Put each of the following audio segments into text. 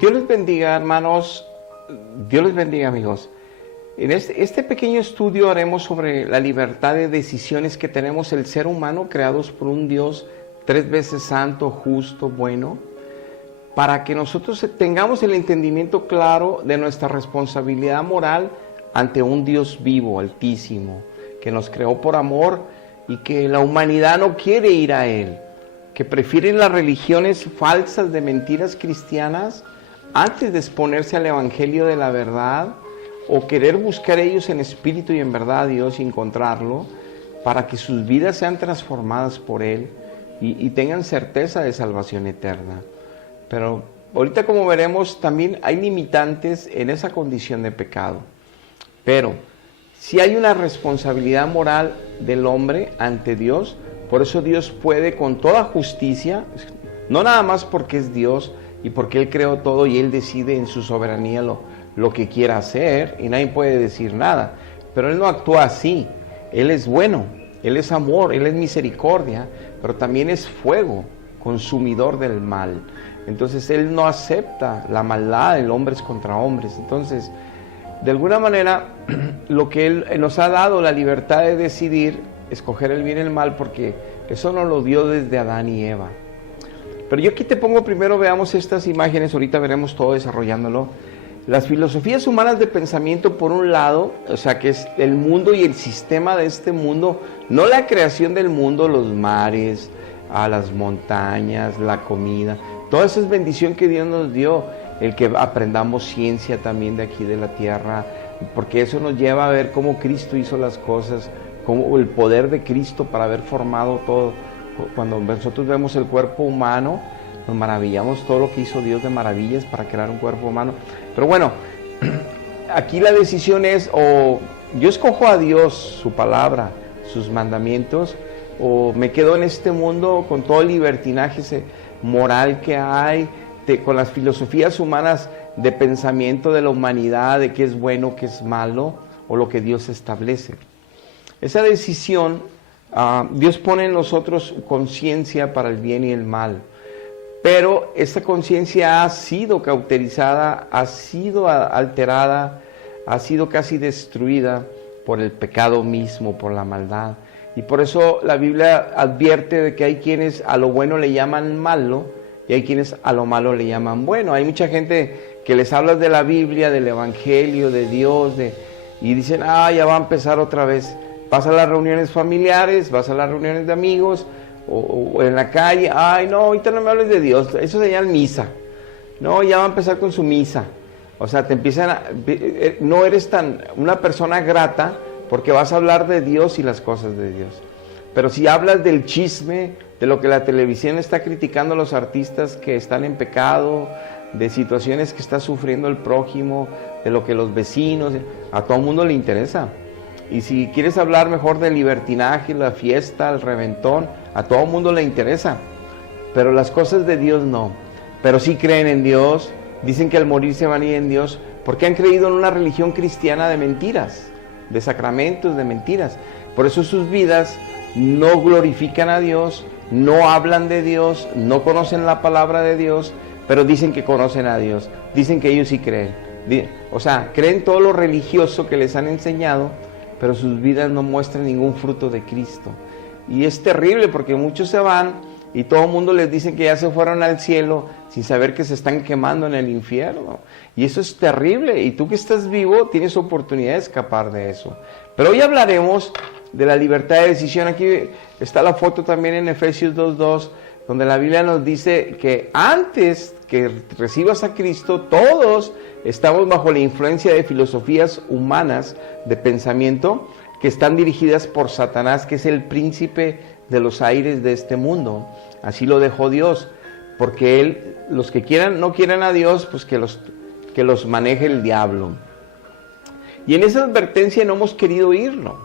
Dios les bendiga, hermanos. Dios les bendiga, amigos. En este pequeño estudio haremos sobre la libertad de decisiones que tenemos el ser humano, creados por un Dios 3 veces santo, justo, bueno, para que nosotros tengamos el entendimiento claro de nuestra responsabilidad moral ante un Dios vivo, altísimo, que nos creó por amor y que la humanidad no quiere ir a Él, que prefieren las religiones falsas de mentiras cristianas antes de exponerse al Evangelio de la verdad, o querer buscar ellos en espíritu y en verdad a Dios y encontrarlo, para que sus vidas sean transformadas por Él y tengan certeza de salvación eterna. Pero ahorita, como veremos, también hay limitantes en esa condición de pecado. Pero si hay una responsabilidad moral del hombre ante Dios, por eso Dios puede con toda justicia, no nada más porque es Dios y porque Él creó todo y Él decide en su soberanía lo que quiera hacer y nadie puede decir nada, pero Él no actúa así. Él es bueno, Él es amor, Él es misericordia, pero también es fuego, consumidor del mal. Entonces Él no acepta la maldad de hombres contra hombres. Entonces, de alguna manera, lo que Él nos ha dado, la libertad de decidir, escoger el bien y el mal, porque eso nos lo dio desde Adán y Eva. Pero yo aquí te pongo primero, veamos estas imágenes, ahorita veremos todo desarrollándolo. Las filosofías humanas de pensamiento, por un lado, o sea, que es el mundo y el sistema de este mundo, no la creación del mundo, los mares, las montañas, la comida, toda esa es bendición que Dios nos dio, el que aprendamos ciencia también de aquí de la tierra, porque eso nos lleva a ver cómo Cristo hizo las cosas, como el poder de Cristo para haber formado todo. Cuando nosotros vemos el cuerpo humano, nos maravillamos todo lo que hizo Dios de maravillas para crear un cuerpo humano. Pero bueno, aquí la decisión es, o yo escojo a Dios, su palabra, sus mandamientos, o me quedo en este mundo con todo el libertinaje moral que hay, con las filosofías humanas de pensamiento de la humanidad, de qué es bueno, qué es malo, o lo que Dios establece. Esa decisión, Dios pone en nosotros conciencia para el bien y el mal. Pero esta conciencia ha sido cauterizada, ha sido alterada, ha sido casi destruida por el pecado mismo, por la maldad. Y por eso la Biblia advierte de que hay quienes a lo bueno le llaman malo y hay quienes a lo malo le llaman bueno. Hay mucha gente que les hablas de la Biblia, del Evangelio, de Dios, y dicen, ya va a empezar otra vez. Vas a las reuniones familiares, vas a las reuniones de amigos, o en la calle, no, ahorita no me hables de Dios, eso se llama misa. No, ya va a empezar con su misa. O sea, te empiezan no eres tan una persona grata porque vas a hablar de Dios y las cosas de Dios. Pero si hablas del chisme, de lo que la televisión está criticando a los artistas que están en pecado, de situaciones que está sufriendo el prójimo, de lo que los vecinos, a todo el mundo le interesa. Y si quieres hablar mejor del libertinaje, la fiesta, el reventón, a todo el mundo le interesa. Pero las cosas de Dios no. Pero sí creen en Dios, dicen que al morir se van a ir en Dios, porque han creído en una religión cristiana de mentiras, de sacramentos, de mentiras. Por eso sus vidas no glorifican a Dios, no hablan de Dios, no conocen la palabra de Dios, pero dicen que conocen a Dios, dicen que ellos sí creen. O sea, creen todo lo religioso que les han enseñado, pero sus vidas no muestran ningún fruto de Cristo. Y es terrible porque muchos se van y todo el mundo les dice que ya se fueron al cielo sin saber que se están quemando en el infierno. Y eso es terrible. Y tú que estás vivo tienes oportunidad de escapar de eso. Pero hoy hablaremos de la libertad de decisión. Aquí está la foto también en Efesios 2:2, donde la Biblia nos dice que antes que recibas a Cristo, todos estamos bajo la influencia de filosofías humanas de pensamiento que están dirigidas por Satanás, que es el príncipe de los aires de este mundo. Así lo dejó Dios, porque Él, los que no quieran a Dios, pues que los maneje el diablo. Y en esa advertencia no hemos querido oírlo.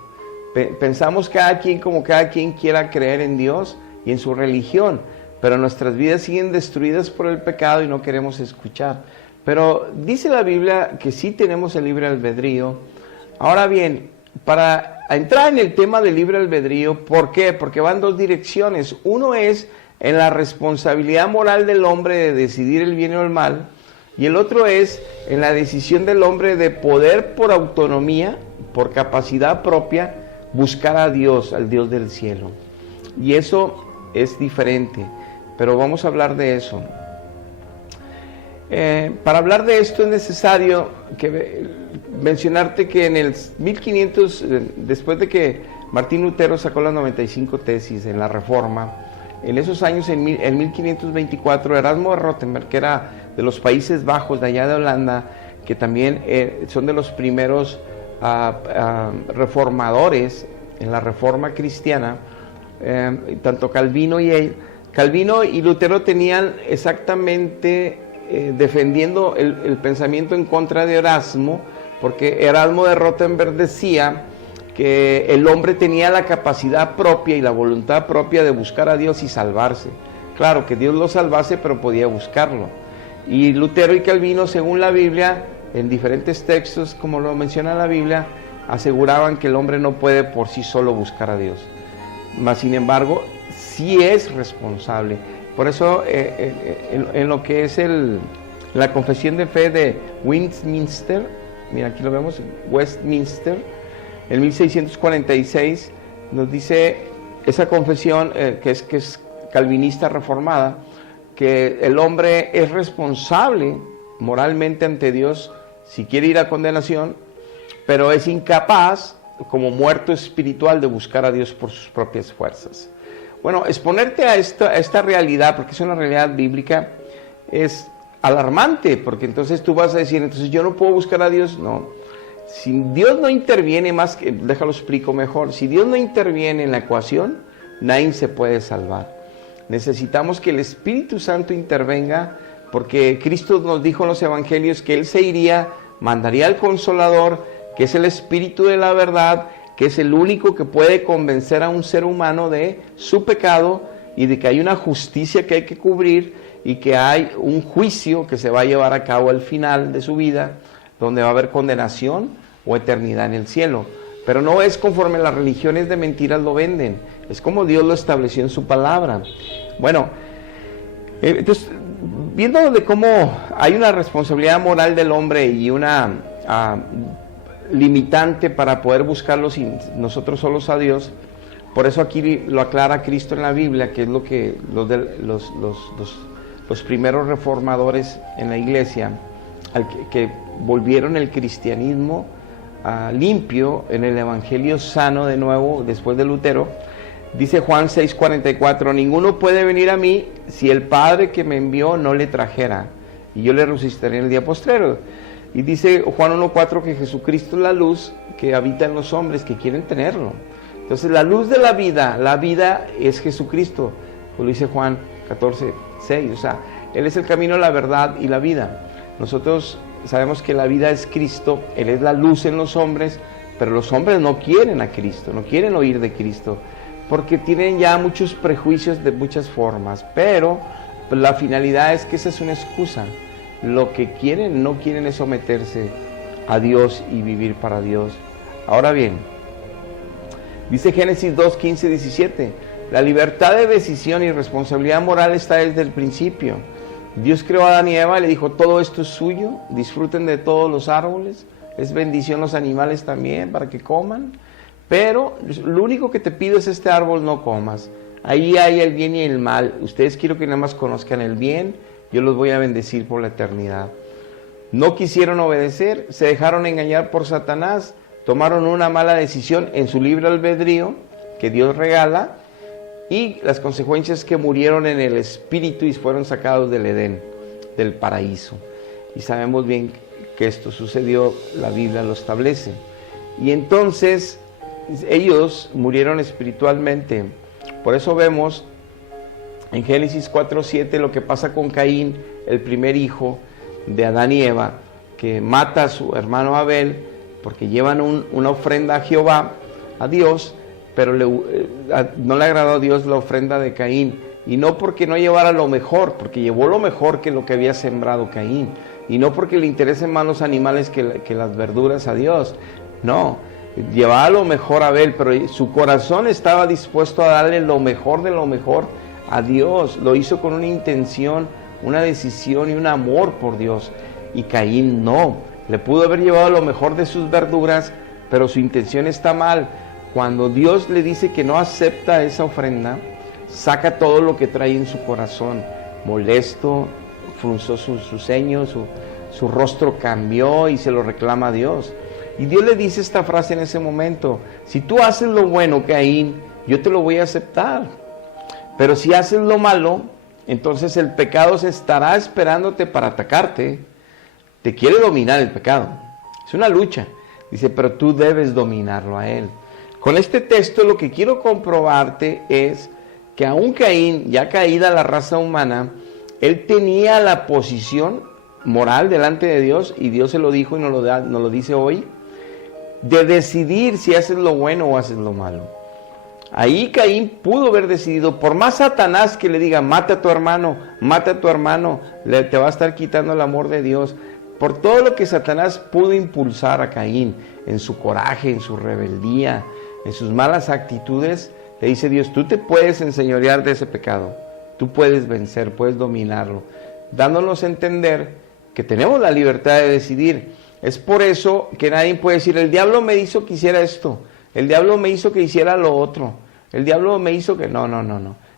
Pensamos cada quien quiera creer en Dios y en su religión, pero nuestras vidas siguen destruidas por el pecado y no queremos escuchar. Pero dice la Biblia que sí tenemos el libre albedrío. Ahora bien, para entrar en el tema del libre albedrío, ¿por qué? Porque van dos direcciones. Uno es en la responsabilidad moral del hombre de decidir el bien o el mal, y el otro es en la decisión del hombre de poder por autonomía, por capacidad propia, buscar a Dios, al Dios del cielo. Y eso es diferente, pero vamos a hablar de eso. Para hablar de esto es necesario mencionarte que en el 1500, después de que Martín Lutero sacó las 95 tesis en la Reforma, en esos años, en 1524, Erasmo de Rottenberg, que era de los Países Bajos, de allá de Holanda, que también son de los primeros reformadores en la Reforma cristiana, tanto Calvino y Lutero tenían exactamente defendiendo el pensamiento en contra de Erasmo, porque Erasmo de Rottenberg decía que el hombre tenía la capacidad propia y la voluntad propia de buscar a Dios y salvarse. Claro, que Dios lo salvase, pero podía buscarlo. Y Lutero y Calvino, según la Biblia, en diferentes textos, como lo menciona la Biblia, aseguraban que el hombre no puede por sí solo buscar a Dios. Mas, sin embargo, sí es responsable. Por eso, en lo que es la confesión de fe de Westminster, mira, aquí lo vemos, Westminster, en 1646, nos dice esa confesión, que es calvinista reformada, que el hombre es responsable moralmente ante Dios si quiere ir a condenación, pero es incapaz, como muerto espiritual, de buscar a Dios por sus propias fuerzas. Bueno, exponerte a esta realidad, porque es una realidad bíblica, es alarmante, porque entonces tú vas a decir, entonces yo no puedo buscar a Dios. No, si Dios no interviene, déjalo explico mejor, si Dios no interviene en la ecuación, nadie se puede salvar. Necesitamos que el Espíritu Santo intervenga, porque Cristo nos dijo en los evangelios que Él se iría, mandaría al Consolador, que es el Espíritu de la verdad, que es el único que puede convencer a un ser humano de su pecado y de que hay una justicia que hay que cubrir y que hay un juicio que se va a llevar a cabo al final de su vida, donde va a haber condenación o eternidad en el cielo. Pero no es conforme las religiones de mentiras lo venden, es como Dios lo estableció en su palabra. Bueno, entonces, viendo de cómo hay una responsabilidad moral del hombre y una limitante para poder buscarlos nosotros solos a Dios, por eso aquí lo aclara Cristo en la Biblia, que es lo que los primeros reformadores en la iglesia, que volvieron el cristianismo limpio en el evangelio sano de nuevo después de Lutero. Dice Juan 6:44, ninguno puede venir a mí si el Padre que me envió no le trajera, y yo le resucitaré en el día postrero. Y dice Juan 1:4 que Jesucristo es la luz que habita en los hombres que quieren tenerlo. Entonces la luz de la vida es Jesucristo, como lo dice Juan 14:6, o sea, Él es el camino, la verdad y la vida. Nosotros sabemos que la vida es Cristo, Él es la luz en los hombres, pero los hombres no quieren a Cristo, no quieren oír de Cristo, porque tienen ya muchos prejuicios de muchas formas, pero la finalidad es que esa es una excusa. Lo que no quieren es someterse a Dios y vivir para Dios. Ahora bien, dice Génesis 2:15-17, la libertad de decisión y responsabilidad moral está desde el principio. Dios creó a Adán y Eva y le dijo, todo esto es suyo, disfruten de todos los árboles, es bendición los animales también para que coman, pero lo único que te pido es este árbol no comas. Ahí hay el bien y el mal. Ustedes quiero que nada más conozcan el bien, yo los voy a bendecir por la eternidad. No quisieron obedecer, se dejaron engañar por Satanás, tomaron una mala decisión en su libre albedrío que Dios regala, y las consecuencias es que murieron en el espíritu y fueron sacados del Edén, del paraíso. Y sabemos bien que esto sucedió, la Biblia lo establece. Y entonces ellos murieron espiritualmente. Por eso vemos en Génesis 4:7 lo que pasa con Caín, el primer hijo de Adán y Eva, que mata a su hermano Abel porque llevan una ofrenda a Jehová, a Dios, pero no le agradó a Dios la ofrenda de Caín, y no porque no llevara lo mejor, porque llevó lo mejor que lo que había sembrado Caín, y no porque le interesen más los animales que las verduras a Dios, no, llevaba lo mejor a Abel, pero su corazón estaba dispuesto a darle lo mejor de lo mejor a Dios, lo hizo con una intención, una decisión y un amor por Dios. Y Caín no, le pudo haber llevado lo mejor de sus verduras, pero su intención está mal. Cuando Dios le dice que no acepta esa ofrenda, saca todo lo que trae en su corazón, molesto, frunció su ceño, su rostro cambió y se lo reclama a Dios. Y Dios le dice esta frase en ese momento: si tú haces lo bueno, Caín, yo te lo voy a aceptar. Pero si haces lo malo, entonces el pecado se estará esperándote para atacarte. Te quiere dominar el pecado. Es una lucha. Dice, pero tú debes dominarlo a él. Con este texto lo que quiero comprobarte es que aún Caín, ya caída la raza humana, él tenía la posición moral delante de Dios, y Dios se lo dijo y nos lo dice hoy, de decidir si haces lo bueno o haces lo malo. Ahí Caín pudo haber decidido, por más Satanás que le diga, mata a tu hermano, te va a estar quitando el amor de Dios. Por todo lo que Satanás pudo impulsar a Caín, en su coraje, en su rebeldía, en sus malas actitudes, le dice Dios, tú te puedes enseñorear de ese pecado, tú puedes vencer, puedes dominarlo, dándonos a entender que tenemos la libertad de decidir. Es por eso que nadie puede decir, el diablo me hizo que hiciera esto, el diablo me hizo que hiciera lo otro, el diablo me hizo que... No,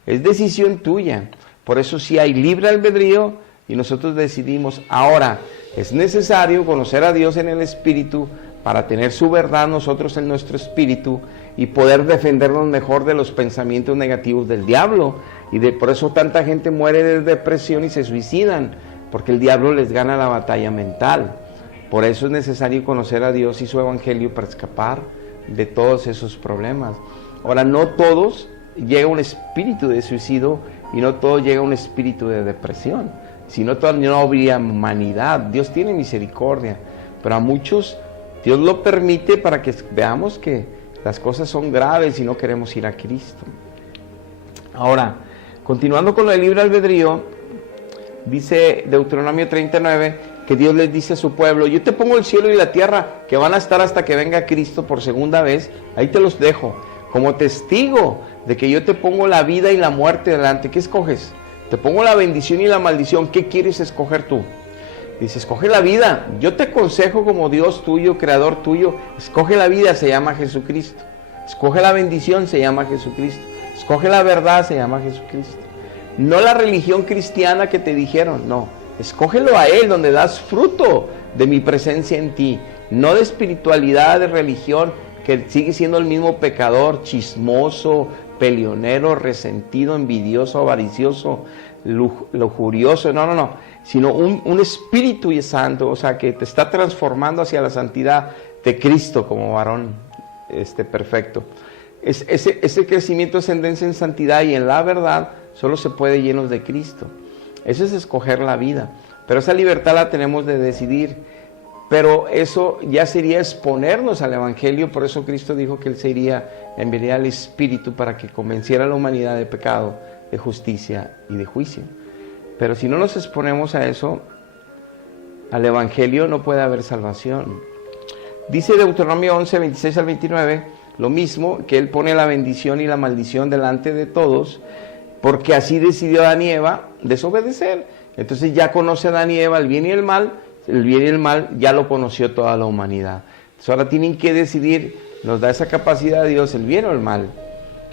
es decisión tuya. Por eso sí hay libre albedrío y nosotros decidimos. Ahora, es necesario conocer a Dios en el Espíritu para tener su verdad nosotros en nuestro espíritu y poder defendernos mejor de los pensamientos negativos del diablo. Por eso tanta gente muere de depresión y se suicidan, porque el diablo les gana la batalla mental. Por eso es necesario conocer a Dios y su evangelio para escapar de todos esos problemas. Ahora, no todos llega un espíritu de suicidio y no todos llega un espíritu de depresión. Si no, no habría humanidad. Dios tiene misericordia, pero a muchos Dios lo permite para que veamos que las cosas son graves y no queremos ir a Cristo. Ahora, continuando con el libre albedrío, dice Deuteronomio 39 que Dios les dice a su pueblo, yo te pongo el cielo y la tierra que van a estar hasta que venga Cristo por segunda vez, ahí te los dejo, como testigo de que yo te pongo la vida y la muerte delante. ¿Qué escoges? Te pongo la bendición y la maldición, ¿qué quieres escoger tú? Dice, escoge la vida. Yo te aconsejo como Dios tuyo, creador tuyo, escoge la vida, se llama Jesucristo. Escoge la bendición, se llama Jesucristo. Escoge la verdad, se llama Jesucristo. No la religión cristiana que te dijeron, no. Escógelo a Él, donde das fruto de mi presencia en ti. No de espiritualidad, de religión, que sigue siendo el mismo pecador, chismoso, peleonero, resentido, envidioso, avaricioso, lujurioso. No. Sino un espíritu y santo, o sea, que te está transformando hacia la santidad de Cristo como varón perfecto. Ese crecimiento, ascendencia en santidad y en la verdad, solo se puede llenos de Cristo. Eso es escoger la vida, pero esa libertad la tenemos de decidir. Pero eso ya sería exponernos al Evangelio. Por eso Cristo dijo que Él se iría, enviaría al Espíritu para que convenciera a la humanidad de pecado, de justicia y de juicio. Pero si no nos exponemos a eso, al Evangelio, no puede haber salvación. Dice Deuteronomio 11, 26 al 29, lo mismo, que Él pone la bendición y la maldición delante de todos, porque así decidió Adán y Eva desobedecer. Entonces ya conoce Adán y Eva el bien y el mal ya lo conoció toda la humanidad. Entonces ahora tienen que decidir, nos da esa capacidad de Dios, el bien o el mal.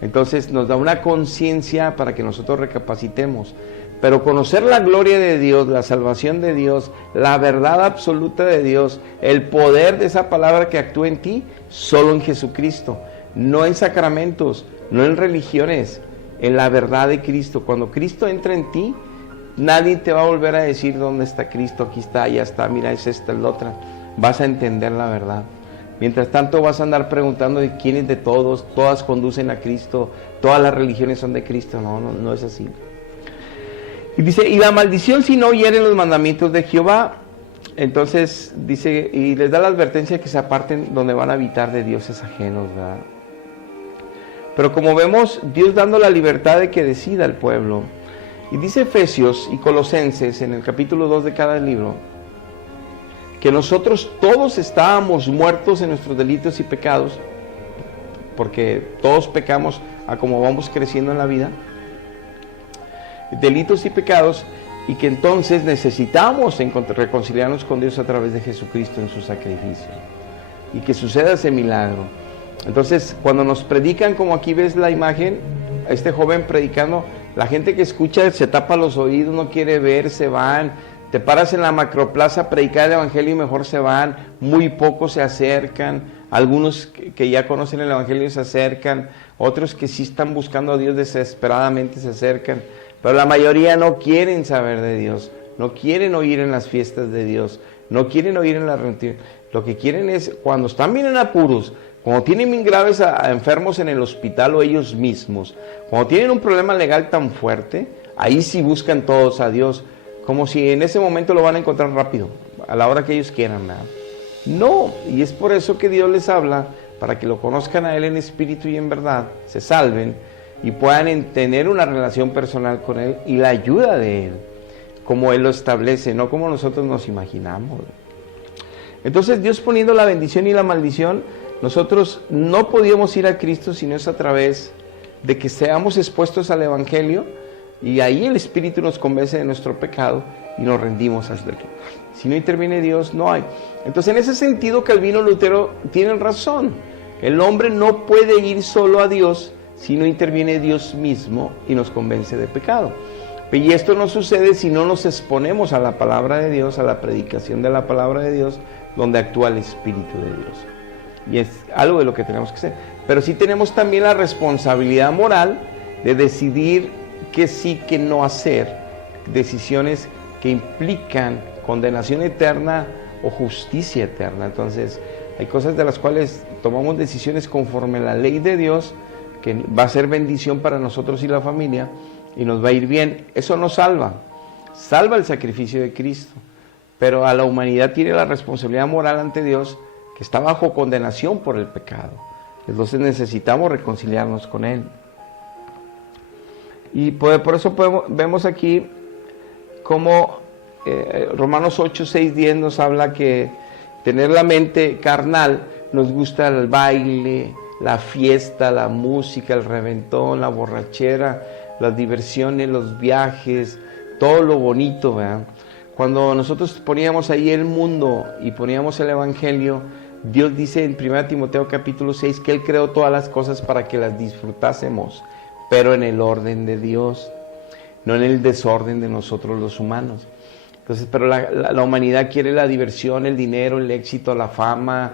Entonces nos da una conciencia para que nosotros recapacitemos. Pero conocer la gloria de Dios, la salvación de Dios, la verdad absoluta de Dios, el poder de esa palabra que actúa en ti, solo en Jesucristo, no en sacramentos, no en religiones, en la verdad de Cristo. Cuando Cristo entra en ti, nadie te va a volver a decir dónde está Cristo, aquí está, allá está, mira, es esta, es la otra. Vas a entender la verdad. Mientras tanto vas a andar preguntando de quién es de todos, todas conducen a Cristo, todas las religiones son de Cristo. No es así. Y dice, y la maldición si no oyeren los mandamientos de Jehová. Entonces dice, y les da la advertencia de que se aparten donde van a habitar de dioses ajenos, ¿verdad? Pero como vemos, Dios dando la libertad de que decida el pueblo. Y dice Efesios y Colosenses en el capítulo 2 de cada libro, que nosotros todos estábamos muertos en nuestros delitos y pecados, porque todos pecamos a como vamos creciendo en la vida. delitos y pecados, y que entonces necesitamos reconciliarnos con Dios a través de Jesucristo en su sacrificio, y que suceda ese milagro. Entonces, cuando nos predican, como aquí ves la imagen, a este joven predicando, la gente que escucha se tapa los oídos, no quiere ver, se van. Te paras en la macroplaza a predicar el evangelio y mejor se van. Muy pocos se acercan. Algunos que ya conocen el evangelio se acercan. Otros que sí están buscando a Dios desesperadamente se acercan. Pero la mayoría no quieren saber de Dios. No quieren oír en las fiestas de Dios. No quieren oír en la reunión. Lo que quieren es, cuando están bien en apuros, cuando tienen bien graves a enfermos en el hospital o ellos mismos, cuando tienen un problema legal tan fuerte, ahí sí buscan todos a Dios, como si en ese momento lo van a encontrar rápido, a la hora que ellos quieran, ¿verdad? No, y es por eso que Dios les habla, para que lo conozcan a Él en espíritu y en verdad, se salven y puedan tener una relación personal con Él y la ayuda de Él, como Él lo establece, no como nosotros nos imaginamos. Entonces Dios poniendo la bendición y la maldición, nosotros no podíamos ir a Cristo si no es a través de que seamos expuestos al Evangelio, y ahí el Espíritu nos convence de nuestro pecado y nos rendimos hasta aquí. Si no interviene Dios, no hay. Entonces, en ese sentido, Calvino y Lutero tienen razón. El hombre no puede ir solo a Dios si no interviene Dios mismo y nos convence de pecado. Y esto no sucede si no nos exponemos a la palabra de Dios, a la predicación de la palabra de Dios, donde actúa el Espíritu de Dios. Y es algo de lo que tenemos que hacer. Pero sí tenemos también la responsabilidad moral de decidir qué sí, qué no hacer. Decisiones que implican condenación eterna o justicia eterna. Entonces, hay cosas de las cuales tomamos decisiones conforme a la ley de Dios, que va a ser bendición para nosotros y la familia, y nos va a ir bien. Eso no salva. Salva el sacrificio de Cristo. Pero a la humanidad tiene la responsabilidad moral ante Dios, que está bajo condenación por el pecado. Entonces necesitamos reconciliarnos con Él. Y por eso vemos aquí cómo Romanos 8, 6, 10 nos habla que tener la mente carnal, nos gusta el baile, la fiesta, la música, el reventón, la borrachera, las diversiones, los viajes, todo lo bonito, ¿verdad? Cuando nosotros poníamos ahí el mundo y poníamos el evangelio, Dios dice en 1 Timoteo capítulo 6 que Él creó todas las cosas para que las disfrutásemos, pero en el orden de Dios, no en el desorden de nosotros los humanos. Entonces, pero la humanidad quiere la diversión, el dinero, el éxito, la fama,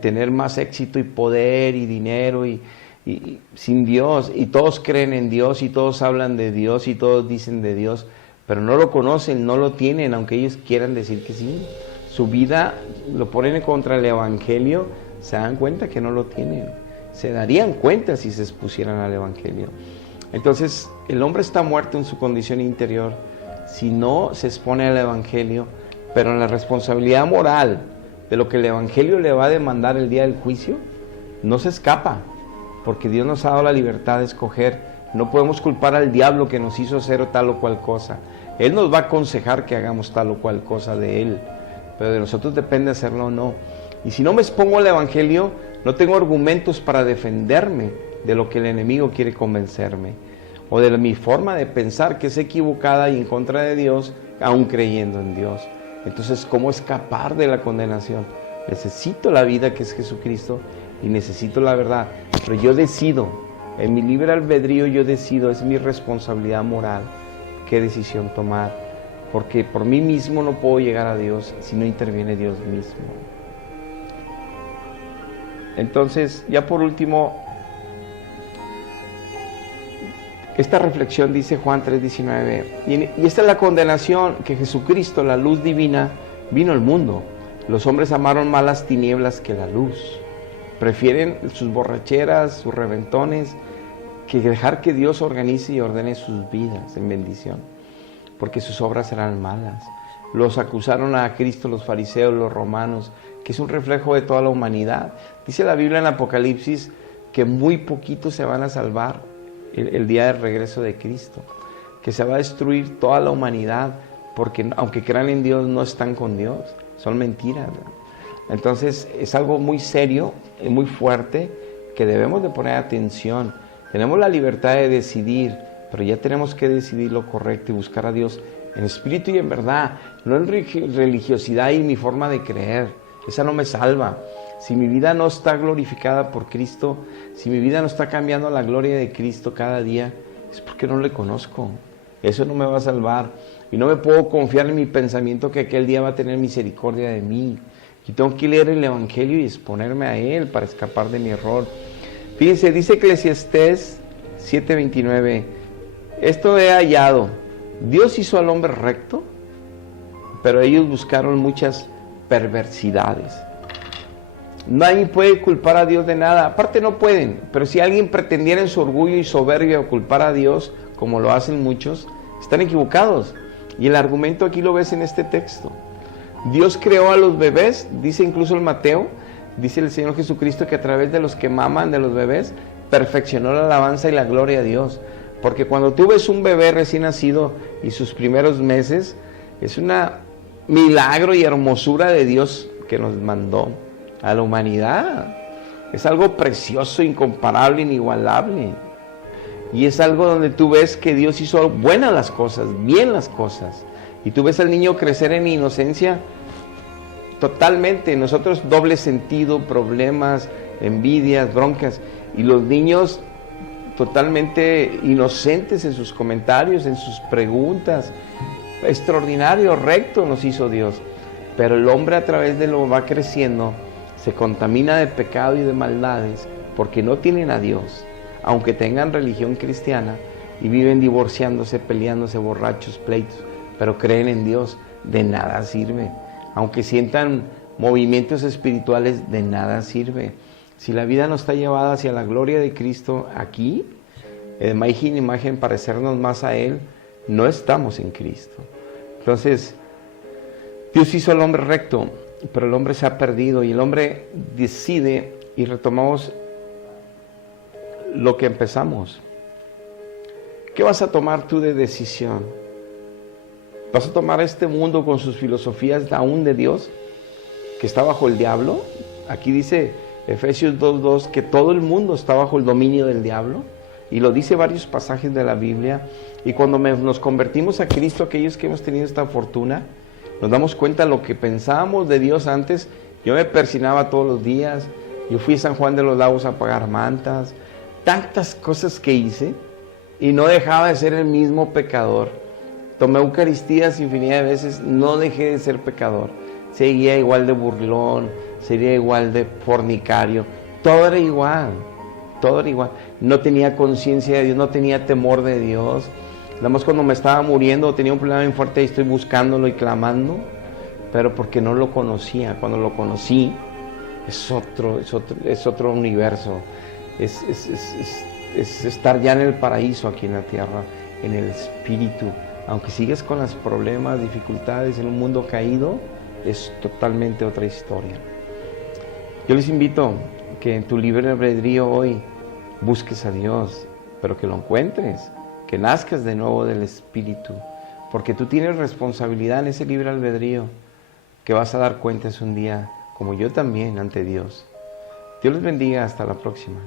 tener más éxito y poder y dinero y sin Dios. Y todos creen en Dios y todos hablan de Dios y todos dicen de Dios, pero no lo conocen, no lo tienen, aunque ellos quieran decir que sí. Su vida lo ponen contra el evangelio, se dan cuenta que no lo tienen. Se darían cuenta si se expusieran al evangelio. Entonces, el hombre está muerto en su condición interior si no se expone al evangelio, pero en la responsabilidad moral de lo que el evangelio le va a demandar el día del juicio, no se escapa, porque Dios nos ha dado la libertad de escoger. No podemos culpar al diablo que nos hizo hacer tal o cual cosa. Él nos va a aconsejar que hagamos tal o cual cosa de Él, pero de nosotros depende hacerlo o no. Y si no me expongo al evangelio, no tengo argumentos para defenderme de lo que el enemigo quiere convencerme, o de mi forma de pensar que es equivocada y en contra de Dios, aún creyendo en Dios. Entonces, ¿cómo escapar de la condenación? Necesito la vida que es Jesucristo y necesito la verdad, pero yo decido, en mi libre albedrío yo decido, es mi responsabilidad moral qué decisión tomar, porque por mí mismo no puedo llegar a Dios si no interviene Dios mismo. Entonces, ya por último, esta reflexión dice Juan 3:19, y esta es la condenación, que Jesucristo, la luz divina, vino al mundo. Los hombres amaron más las tinieblas que la luz. Prefieren sus borracheras, sus reventones, que dejar que Dios organice y ordene sus vidas en bendición, porque sus obras serán malas. Los acusaron a Cristo los fariseos, los romanos, que es un reflejo de toda la humanidad. Dice la Biblia en Apocalipsis que muy poquitos se van a salvar el día del regreso de Cristo, que se va a destruir toda la humanidad, porque aunque crean en Dios no están con Dios, son mentiras, ¿no? Entonces es algo muy serio y muy fuerte que debemos de poner atención. Tenemos la libertad de decidir, pero ya tenemos que decidir lo correcto y buscar a Dios en espíritu y en verdad, no en religiosidad y mi forma de creer. Esa no me salva. Si mi vida no está glorificada por Cristo, si mi vida no está cambiando a la gloria de Cristo cada día, es porque no le conozco. Eso no me va a salvar. Y no me puedo confiar en mi pensamiento que aquel día va a tener misericordia de mí. Y tengo que leer el Evangelio y exponerme a Él para escapar de mi error. Fíjense, dice Eclesiastés 7:29, esto he hallado, Dios hizo al hombre recto, pero ellos buscaron muchas perversidades. Nadie puede culpar a Dios de nada, aparte no pueden, pero si alguien pretendiera en su orgullo y soberbia culpar a Dios, como lo hacen muchos, están equivocados. Y el argumento aquí lo ves en este texto. Dios creó a los bebés, dice incluso el Mateo, dice el Señor Jesucristo que a través de los que maman de los bebés, perfeccionó la alabanza y la gloria a Dios. Porque cuando tú ves un bebé recién nacido y sus primeros meses, es un milagro y hermosura de Dios que nos mandó a la humanidad. Es algo precioso, incomparable, inigualable. Y es algo donde tú ves que Dios hizo buenas las cosas, bien las cosas. Y tú ves al niño crecer en inocencia totalmente. Nosotros doble sentido, problemas, envidias, broncas. Y los niños totalmente inocentes en sus comentarios, en sus preguntas. Extraordinario, recto nos hizo Dios. Pero el hombre a través de lo va creciendo, se contamina de pecado y de maldades porque no tienen a Dios. Aunque tengan religión cristiana y viven divorciándose, peleándose, borrachos, pleitos, pero creen en Dios, de nada sirve. Aunque sientan movimientos espirituales, de nada sirve. Si la vida no está llevada hacia la gloria de Cristo aquí, de imagen en imagen, parecernos más a Él, no estamos en Cristo. Entonces, Dios hizo al hombre recto, pero el hombre se ha perdido y el hombre decide, y retomamos lo que empezamos. ¿Qué vas a tomar tú de decisión? ¿Vas a tomar este mundo con sus filosofías aún de Dios, que está bajo el diablo? Aquí dice Efesios 2:2 que todo el mundo está bajo el dominio del diablo, y lo dice varios pasajes de la Biblia. Y cuando nos convertimos a Cristo, aquellos que hemos tenido esta fortuna, nos damos cuenta de lo que pensábamos de Dios antes. Yo me persinaba todos los días, yo fui a San Juan de los Lagos a pagar mantas, tantas cosas que hice, y no dejaba de ser el mismo pecador. Tomé Eucaristías infinidad de veces, no dejé de ser pecador. Seguía igual de burlón, seguía igual de fornicario, todo era igual, todo era igual. No tenía conciencia de Dios, no tenía temor de Dios. Nada más cuando me estaba muriendo, tenía un problema bien fuerte y estoy buscándolo y clamando, pero porque no lo conocía. Cuando lo conocí, es otro universo. Es estar ya en el paraíso aquí en la tierra, en el espíritu. Aunque sigues con los problemas, dificultades en un mundo caído, es totalmente otra historia. Yo les invito que en tu libre albedrío hoy busques a Dios, pero que lo encuentres, que nazcas de nuevo del espíritu, porque tú tienes responsabilidad en ese libre albedrío, que vas a dar cuentas un día, como yo también, ante Dios. Dios les bendiga, hasta la próxima.